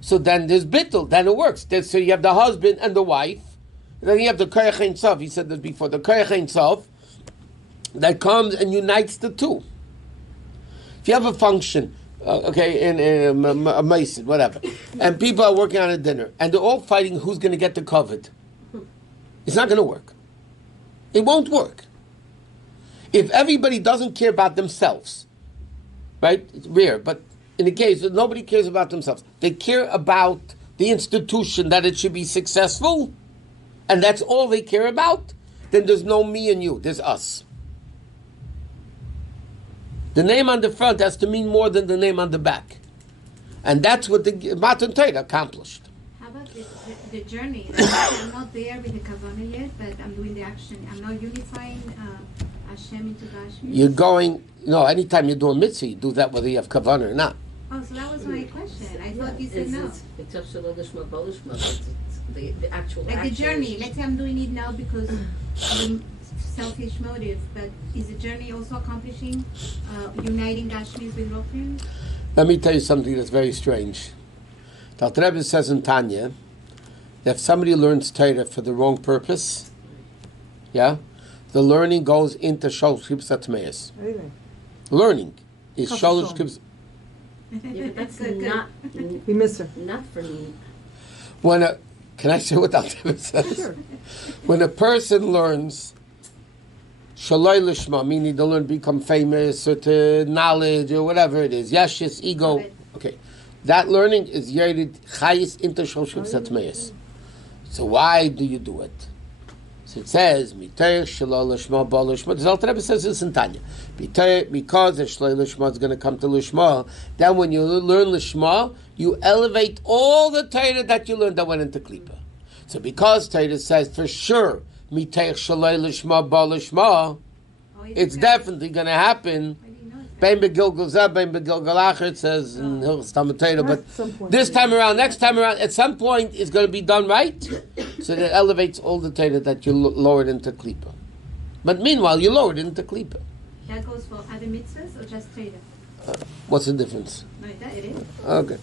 so then there's bittul, then it works. So you have the husband and the wife, and then you have the koyach ein sof. He said this before, the koyach ein sof that comes and unites the two. If If you have a function, in a mason, whatever, and people are working on a dinner, and they're all fighting who's going to get the covered, it's not going to work. It won't work. If everybody doesn't care about themselves, right? It's rare, but in the case that nobody cares about themselves, they care about the institution, that it should be successful, and that's all they care about, then there's no me and you, there's us. The name on the front has to mean more than the name on the back. And that's what the Matan Torah accomplished. How about the journey? I'm not there with the kavanah yet, but I'm doing the action. I'm not unifying Hashem into Gashmi. You're going, anytime you do a mitzvah, you do that whether you have kavanah or not. Oh, so that was my question. I thought you said no. It's the actual Like action. the journey. Let's say I'm doing it now because of a selfish motive, but is the journey also accomplishing uniting Gashmis with Rochim? Let me tell you something that's very strange. The Rebbe says in Tanya that if somebody learns Torah for the wrong purpose, the learning goes into Shalosh Kibbutz Atmeis. Learning is Shalosh Kibbutz. Yeah, but that's Good. not We miss her. not for me. Can I say what the Rebbe says? Sure. When a person learns Shaloi Lishma, meaning they learn to become famous or to knowledge or whatever it is, yashis, ego. Okay, that learning is Yerid Chayis into Shalosh Kibbutz Atmeis. So why do you do it? So it says, Miteir Shaloi Lishma, Ba Lishma. The Alter Rebbe says this in Tanya. Because the Shaloi Lishma is going to come to Lishma, then when you learn Lishma, you elevate all the Torah that you learned that went into Klippa. So because Torah says for sure, Miteir Shaloi Lishma, Ba Lishma, it's definitely going to happen. Bein Begilgal Zeh, Bein Begilgal Acher, it says in Hilchos Talmud Torah, but this time around, next time around, at some point, it's going to be done right, so that it elevates all the Torah that you lowered into Klippa. But meanwhile, you lowered it into Klippa. That goes for other mitzvahs or just Torah? What's the difference? No, it is. Okay.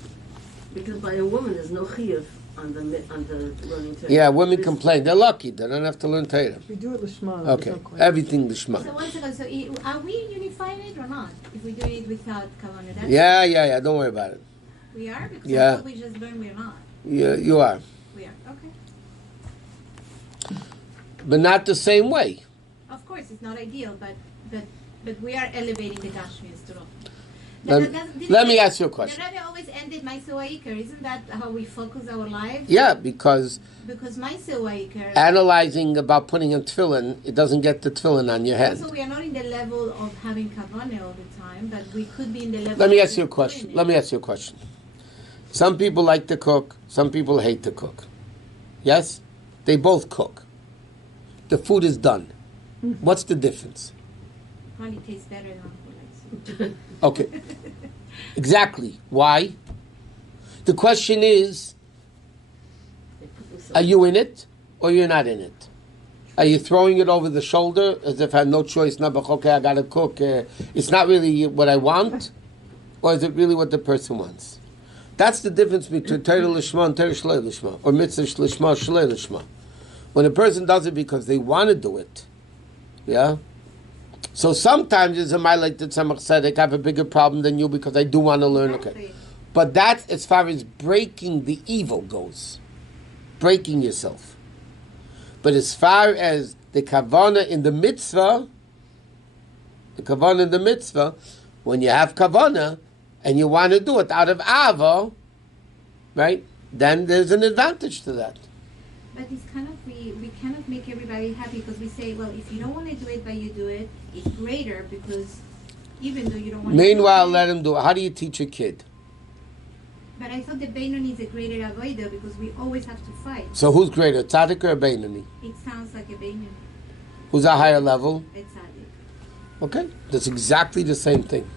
Because by a woman, there's no chiyuv on the learning Torah. Yeah, women complain. They're lucky. They don't have to learn Torah. We do it Lishma. Okay. Everything the So Shema. 1 second, so are we unifying it or not? If we do it without kavanah? That's Yeah. Don't worry about it. We are? Because Yeah. I thought we just learned we're not. Yeah, you are. We are, okay. But not the same way. Of course, it's not ideal, but we are elevating the Gashmias to Rochim. Let me ask you a question. The Rebbe always ended Ma'aseh Iker. Isn't that how we focus our lives? Yeah, because Because Ma'aseh Iker. analyzing about putting on tefillin, it doesn't get the tefillin on your head. Also, we are not in the level of having kavanah all the time, but we could be in the level. Let me of ask you a question. doing it. Let me ask you a question. Some people like to cook. Some people hate to cook. Yes? They both cook. The food is done. What's the difference? Probably tastes better than who likes it. Okay. Exactly. Why? The question is, are you in it or you're not in it? Are you throwing it over the shoulder as if I have no choice? No, but okay, I got to cook. It's not really what I want, or is it really what the person wants? That's the difference between Torah Lishma and Torah Shlei Lishma, or Mitzvah Lishma, Shlei Lishma. When a person does it because they want to do it, yeah? So sometimes it's a my like that Tzemach said, I have a bigger problem than you because I do want to learn. Okay. Exactly. But that's as far as breaking the evil goes. Breaking yourself. But as far as the kavanah in the mitzvah, when you have kavanah and you want to do it out of ava, right, then there's an advantage to that. But it's kind of, we cannot make everybody happy because we say, well, if you don't want to do it but you do it, it's greater because even though you don't want Meanwhile, to do let him do it. How do you teach a kid? But I thought the Beinoni is a greater avodah because we always have to fight. So who's greater, tzaddik or a Beinoni? It sounds like a Beinoni. Who's a higher level? It's tzaddik. Okay, that's exactly the same thing.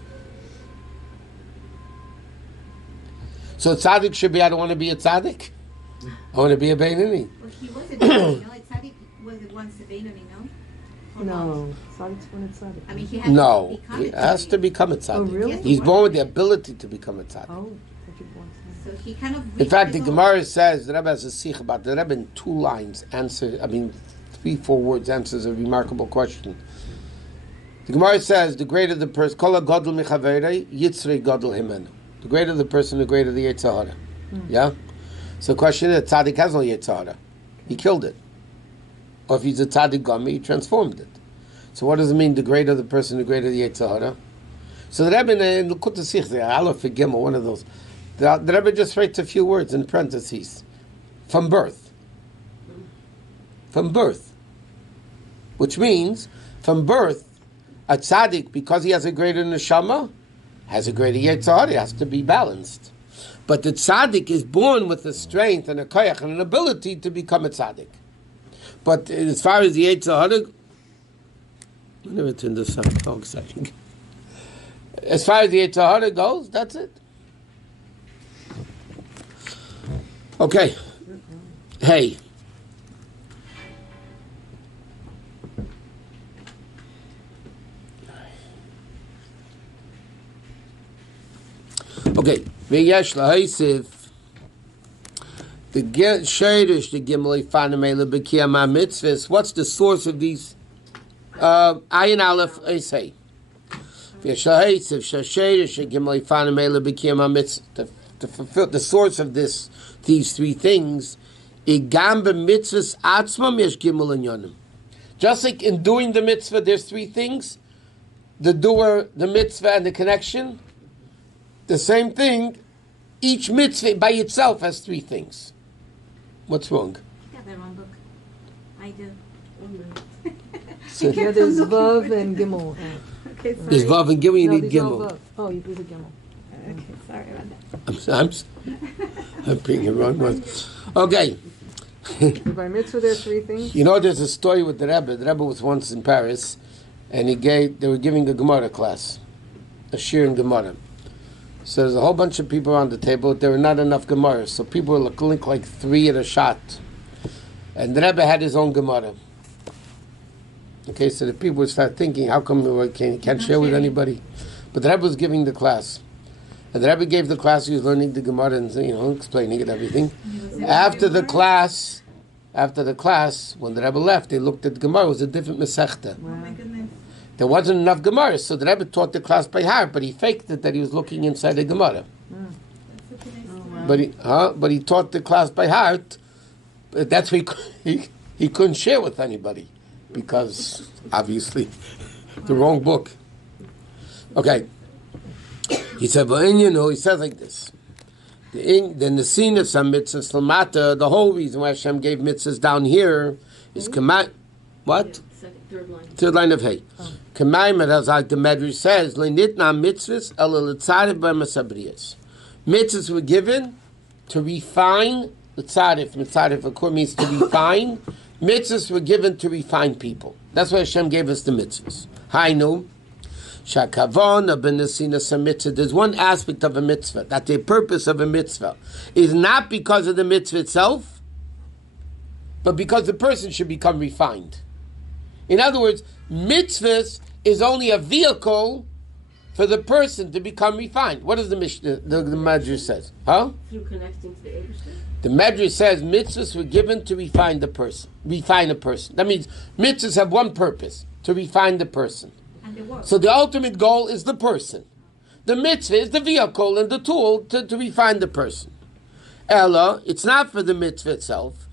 So tzaddik should be, I don't want to be a tzaddik. I want to be a Beinoni. Well, he was a Beinoni, no? Tzaddik was once a Beinoni, no? Or not? No, Tzadik's when it's Tzadik. I mean, he had No, to become he a has to tzaddik. become a tzaddik. Oh, really? He's born with the ability to become a tzaddik. Oh, that you want to say. So he kind of In fact, reached the his Gemara says, the Rebbe has a sikh about the Rebbe in 2 lines, 3-4 words answers a remarkable question. The Gemara says, the greater the person, Kol Gadol Michavere, Yitzrei Gadol Himenu. The greater the person, the greater the Yetzer Hara. Yeah? So the question is, Tzaddik has no Yetzer Hara. He killed it. Or if he's a Tzaddik Gami, he transformed it. So what does it mean, the greater the person, the greater the Yetzer Hara? So the Rebbe in Likut Sikh, the Aleph Gimel, one of those, the Rebbe just writes a few words in parentheses. From birth. From birth. Which means, from birth, a tzaddik, because he has a greater neshama, has a greater Yetzer Hara, it has to be balanced. But the tzaddik is born with a strength and a koyach and an ability to become a tzaddik. But as far as the Yetzer Hara, I never turned this up, how exciting. As far as the Yetzer Hara goes, that's it. Okay. Hey. Okay, v'yesh lahosif the shayrish the gimel fanamela b'kiyam mitzvahs. What's the source of these? Ayin Aleph I say. V'yesh lahosif shayrish the gimel fanamela b'kiyam mitzvahs. To fulfill the source of these three things, igam b'mitzvahs atzmam yesh gimel inyanim. Just like in doing the mitzvah, there's three things: the doer, the mitzvah, and the connection. The same thing, each mitzvah by itself has three things. What's wrong? I got the wrong book. I do. Yeah, there's Vav and Gimel. Okay, sorry. There's Vav and Gimel, you need there's no Gimel. Vav. Oh, you put a Gimel. Okay, sorry about that. I'm bringing the wrong one. Okay. By mitzvah, there's three things. You know, there's a story with the Rebbe. The Rebbe was once in Paris, and they were giving a Gemara class, a shir in Gemara. So there's a whole bunch of people around the table. There were not enough Gemaras, so people were looking like three at a shot. And the Rebbe had his own Gemara. Okay, so the people would start thinking, how come we can't share with anybody? But the Rebbe was giving the class. And the Rebbe gave the class, he was learning the Gemara and, explaining it, everything. After the class, when the Rebbe left, they looked at the Gemara, it was a different Masechta. Oh my goodness. There wasn't enough Gemara, so the Rebbe taught the class by heart, but he faked it that he was looking inside the Gemara. But he taught the class by heart. But that's why he couldn't share with anybody, because obviously the wrong book. Okay, he said, he says like this. The Nesina some mitzvahs lamata. The whole reason why Hashem gave mitzvahs down here is command. What? Third line of Hey. As like the Medrash says, mitzvahs were given to refine the tzarif. Mitzarif, of course, means to refine. Mitzvahs were given to refine people. That's why Hashem gave us the mitzvahs. Hainu, shakavon b'nesina some mitzvah. There's one aspect of a mitzvah, that the purpose of a mitzvah is not because of the mitzvah itself, but because the person should become refined. In other words, mitzvahs is only a vehicle for the person to become refined. What does the Medrash says? Through connecting to the Eibishter? The Medrash says mitzvahs were given to refine a person. That means mitzvahs have one purpose, to refine the person. And they work. So the ultimate goal is the person. The mitzvah is the vehicle and the tool to refine the person. Ella, it's not for the mitzvah itself.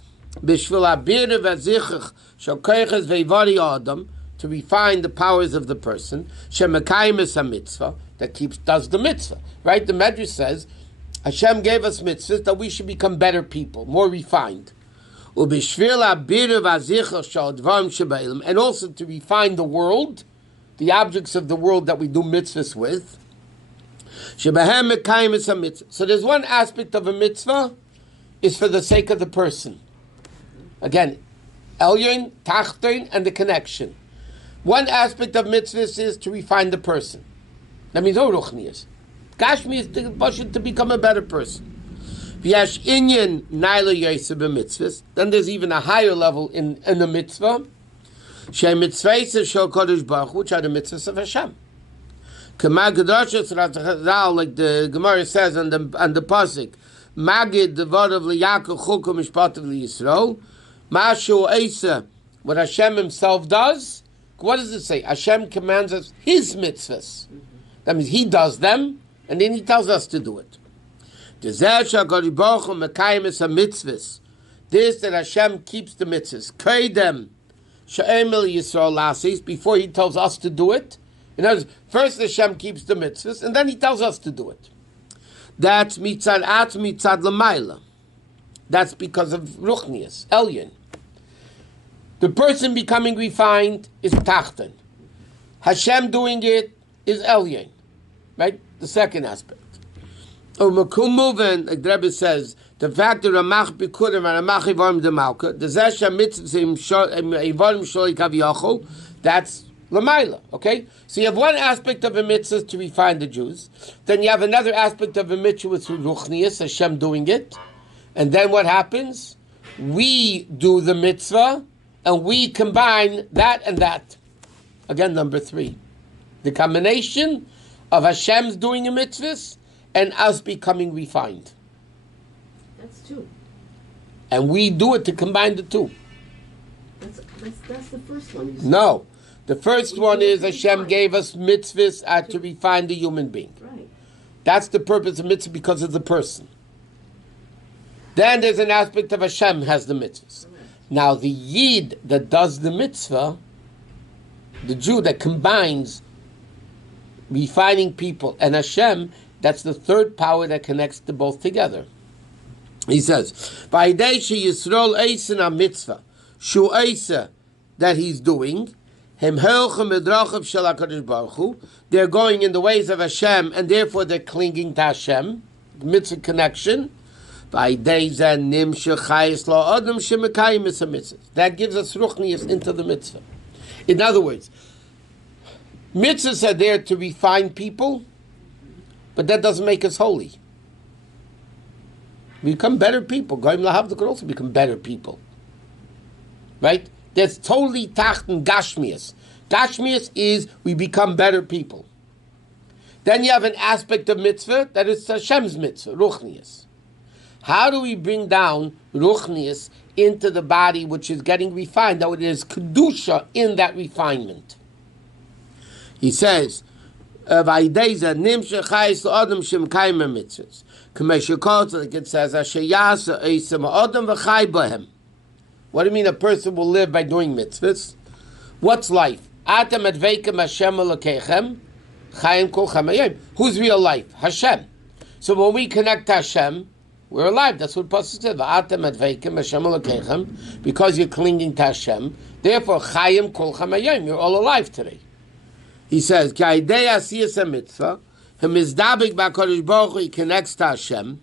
To refine the powers of the person, shemekayim is a mitzvah that does the mitzvah. Right? The Medrash says Hashem gave us mitzvahs that we should become better people, more refined. And also to refine the world, the objects of the world that we do mitzvahs with. So there's one aspect of a mitzvah is for the sake of the person. Again, Elyon, Tachton, and the connection. One aspect of mitzvahs is to refine the person. That means Ruchnius. Gashmi is to become a better person. V'yash inyan naila yosef b'mitzvahs. Then there's even a higher level in the mitzvah. Shei mitzvahs shel Kodesh Baruch Hu, which are the mitzvahs of Hashem. K'ma gedashas Chazal, like the Gemara says on the pasuk, Magid the word of Liyakov Chukum Mishpat of Yisrael. Mashu Eisa, what Hashem Himself does, what does it say? Hashem commands us His mitzvahs. That means He does them, and then He tells us to do it. This that Hashem keeps the mitzvahs. Kaidem she'emel Yisrael lasis, before He tells us to do it. In other words, first Hashem keeps the mitzvahs, and then He tells us to do it. That's mitzad l'mayla. That's because of ruchnius, elyon. The person becoming refined is tachten. Hashem doing it is elyon. Right? The second aspect. Like the Rebbe says, the fact that Ramach Bikurim and Ramach Ivarim de Malka, the Zesha Mitzvah Ivarim Sholi Kaviyachol, that's Lamaila. Okay? So you have one aspect of a mitzvah to refine the Jews. Then you have another aspect of a mitzvah with Ruchnius, Hashem doing it. And then what happens? We do the mitzvah, and we combine that and that. Again, number 3. The combination of Hashem's doing a mitzvah and us becoming refined. That's 2. And we do it to combine the 2. That's the first one. You said. No. The first one is Hashem gave us mitzvahs to refine the human being. Right. That's the purpose of mitzvah because of the person. Then there's an aspect of Hashem has the mitzvahs. Now the Yid that does the mitzvah, the Jew that combines refining people and Hashem, that's the third power that connects the both together. He says, Yisrael Eisen a mitzvah, Shu Eisa, that he's doing, they're going in the ways of Hashem, and therefore they're clinging to Hashem, mitzvah connection. That gives us ruchnius into the mitzvah. In other words, mitzvahs are there to refine people, but that doesn't make us holy. We become better people. Goyim lahavda could also become better people. Right? That's totally tachten gashmias. Gashmias is we become better people. Then you have an aspect of mitzvah that is Hashem's mitzvah, ruchnius. How do we bring down ruchnius into the body which is getting refined? Though it is kedusha in that refinement. He says, like it says, what do you mean a person will live by doing mitzvahs? What's life? Who's real life? Hashem. So when we connect to Hashem, we're alive. That's what Pasuk says. Because you're clinging to Hashem. Therefore, you're all alive today. He says, he connects to Hashem.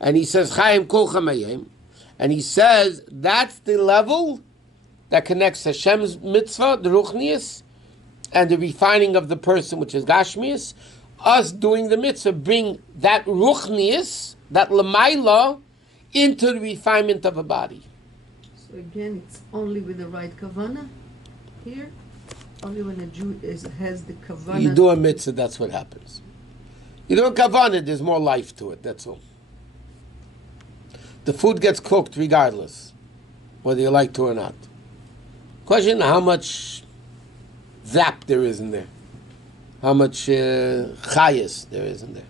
And he says, and he says, that's the level that connects Hashem's mitzvah, the ruchnius, and the refining of the person, which is gashmius. Us doing the mitzvah bring that ruchnius, that lamaila, into the refinement of a body. So again, it's only with the right kavanah here? Only when a Jew has the kavanah. You do a mitzvah, that's what happens. You do a kavanah, there's more life to it, that's all. The food gets cooked regardless, whether you like to or not. Question, how much zap there is in there? How much chayas there is in there?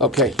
Okay.